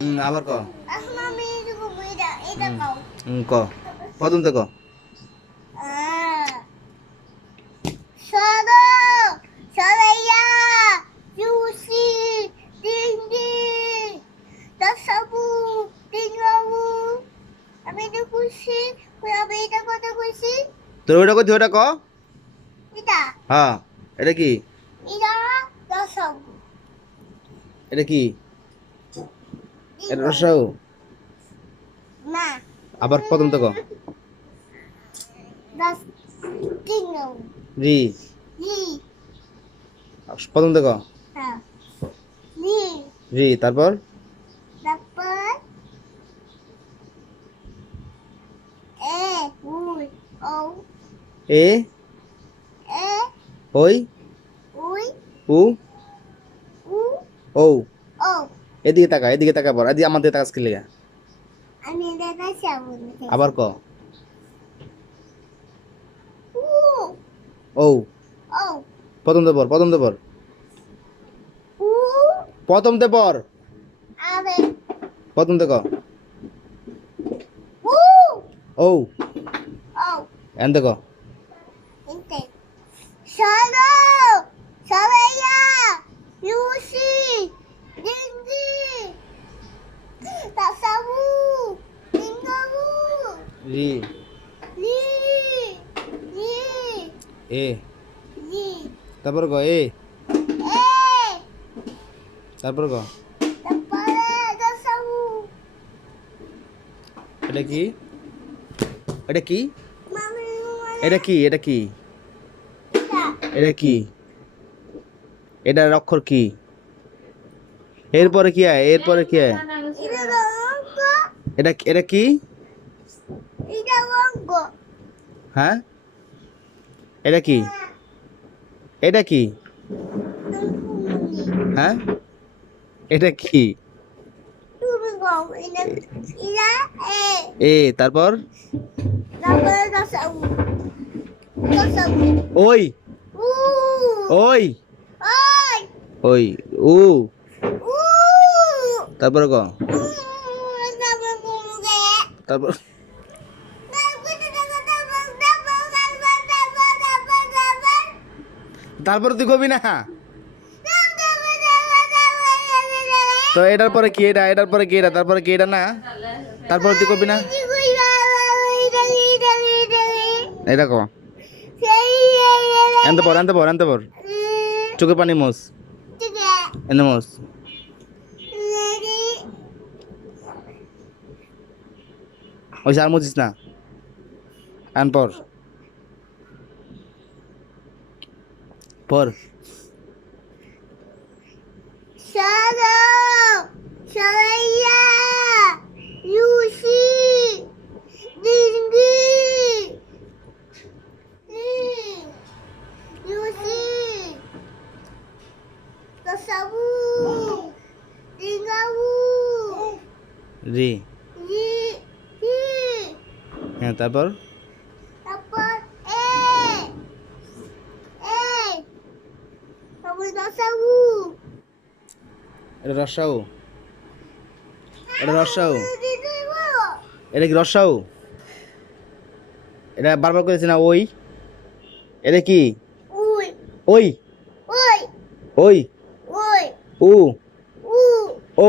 আবার ক। এখন আমি এটা কও। ক প্রথম থেকে ক। সরো সরাইয়া ইউসি ডিঙ্গি দশাবু ডিঙ্গাবু আমি এটা খুশি আমি এটা কথা খুশি তোর ওইটা কই ওটা ক। এটা হ্যাঁ এটা কি? এটা দশাবু এটা কি? এটা রসাও। না আবার প্রথম থেকে ক। দশ ডিঙ্গাবু রি। জি প্রথম থেকে ক। হ্যাঁ জি রি তারপর তারপর এ উই ও এ এ ওই উই উ উ ও। ও এদিকে তাকা পর এদিকে আমার দিকে তাকাস কি লেগা। আমি দেখা যাবো আবার ক। উ ও ও প্রথম দে পর প্রথম দে পর উ প্রথম দে পর আবে প্রথম দে ক। উ ও ও এন দে ক। inte solo সবাইয়া ইউসি ডিঙ্গি তাসাবু ডিঙ্গাবু রি লি লি এ লি তারপর ক। এ এ তারপর ক। তারপরে তাসাবু এটা কি? এটা কি? মামি এটা কি? এটা কি? এটা এটা কি? এটার অক্ষর কি? এরপরে কি আয়? এরপরে কি আয়? এটা রঙ্গ এটা কি? এটা রঙ্গ হ্যাঁ এটা কি? এটা কি? হ্যাঁ এটা কি? তুমি গো এটা এটা এ তারপর তারপরে তাসাবু তাসাবু ওই উ ওই ওই ওই উ উ তারপর ক। তারপরে বলুগে তারপর তারপর তুই কবি না। তো এটার পরে কি? এটার পরে কি? তারপরে কি? এটা না তারপর তুই কবি না। এটা ক। আনতে পর চোখে পানি মোস এনে মোস। ওই আর মুছিস না। আন পর পর সরাইয়া ইউসি ডিঙ্গি ইউসি তাসাবু ডিঙ্গাবু রি। ই ই হ্যাঁ তারপর তারপর এ তারপর তাসাবু এটা রসাও। এটা রসাও। এটা কি রসাও? এটা বারবার করেছি না ওই। এটা কি? উই ওই ওই ওই ওই উ উ ও ও